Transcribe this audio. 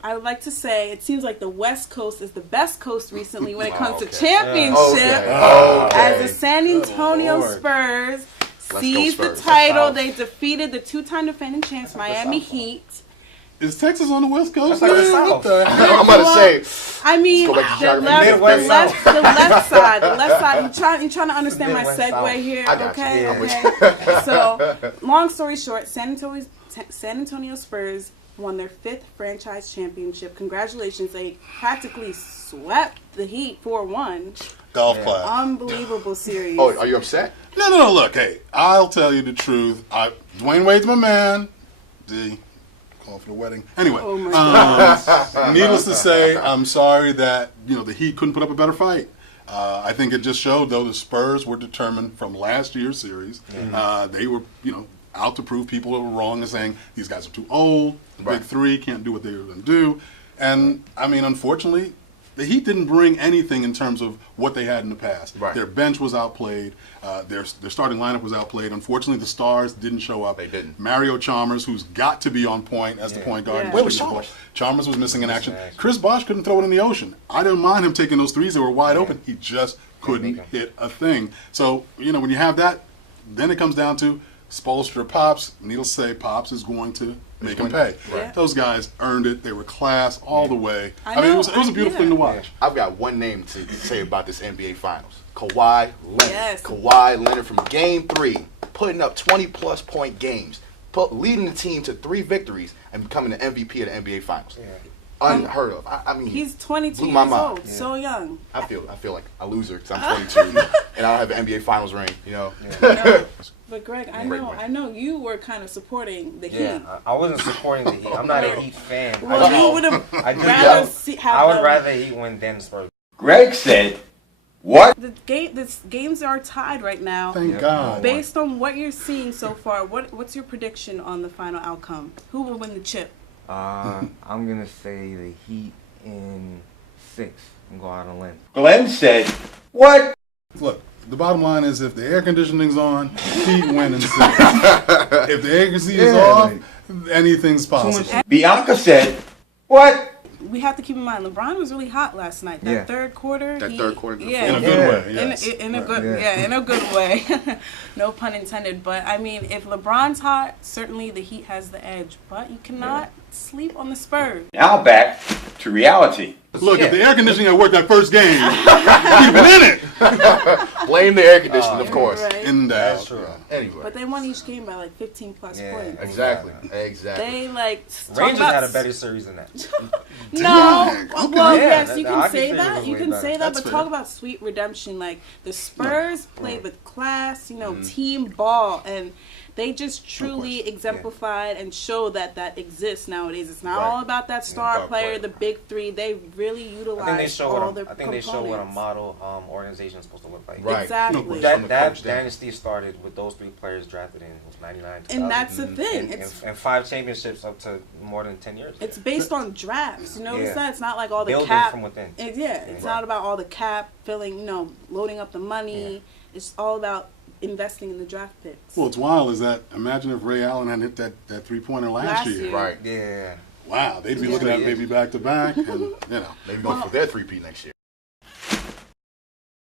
I would like to say it seems like the West Coast is the best coast recently when it comes to championship. As the San Antonio Spurs seized the title, they defeated the two-time defending champs Miami Heat. Is Texas on the West Coast? I'm about to say. I mean, the left side. You're trying to understand my segue here, okay? Okay. So, long story short, San Antonio Spurs won their 5th franchise championship. Congratulations. They practically swept the Heat 4-1. Golf clap. Unbelievable series. Oh, are you upset? No. Look, hey, I'll tell you the truth. Dwayne Wade's my man. Call for the wedding. Anyway, needless to say, I'm sorry that the Heat couldn't put up a better fight. I think it just showed, though, the Spurs were determined from last year's series. They were, out to prove people were wrong and saying these guys are too old, big three, can't do what they were going to do. And, I mean, unfortunately, the Heat didn't bring anything in terms of what they had in the past. Their bench was outplayed. Their starting lineup was outplayed. Unfortunately, the stars didn't show up. They didn't. Mario Chalmers, who's got to be on point as the point guard. Where was Chalmers? Chalmers was missing in action. Chris Bosh couldn't throw it in the ocean. I didn't mind him taking those threes that were wide open. He just couldn't hit a thing. So, when you have that, then it comes down to Spoelstra, Pops. Needless to say, Pops is going to make them pay. Those guys earned it. They were class all the way. I mean, it was a beautiful thing to watch. I've got one name to say about this NBA Finals. Kawhi Leonard. Yes. Kawhi Leonard from Game 3, putting up 20-plus point games, leading the team to 3 victories, and becoming the MVP of the NBA Finals. Unheard of. I mean, he's 22 years old, so young. I feel like a loser because I'm 22 and I don't have an NBA Finals ring. No. But Greg, I know you were kind of supporting the Heat. Yeah, I wasn't supporting the Heat. I'm not a Heat fan. Well, you would have rather I would rather Heat win than the Spurs. Greg said, "What?" The games are tied right now. Thank God. Based on what you're seeing so far, what's your prediction on the final outcome? Who will win the chip? I'm gonna say the Heat in 6 and go out on a limb. Glenn said, "What?" Look, the bottom line is if the air conditioning's on, Heat win in 6. If the air conditioning is off, anything's possible. Bianca said, "What?" We have to keep in mind, LeBron was really hot last night. That third quarter. In a good way. Yes. In a good way. No pun intended. But I mean, if LeBron's hot, certainly the Heat has the edge. But you cannot sleep on the Spurs. Now back to reality. Look, if the air conditioning had worked that first game, we'd been in it. Blame the air conditioning, of course. Right. In doubt. That's true. Anyway. But they won each game by like 15 plus points. Exactly. They Rangers had a better series than that. No. Well, yes, you the can hockey say series that. was You way can better. say that. That's But fair. talk about sweet redemption. Like the Spurs played with class, team ball, and they just truly exemplified and showed that exists nowadays. It's not all about that star player, the big three. They really utilize all their components. I think they show what a model organization is supposed to look like. Right. Exactly. That dynasty started with those 3 players drafted in 99. And that's the thing. And 5 championships up to more than 10 years. It's based on drafts. You notice that? It's not like all the building cap. from within. It's not about all the cap filling, loading up the money. It's all about investing in the draft picks. Well, what's wild is that imagine if Ray Allen hadn't hit that 3-pointer last year. Right. Yeah. Wow, they'd be looking at maybe back to back, and maybe going for their 3-peat next year.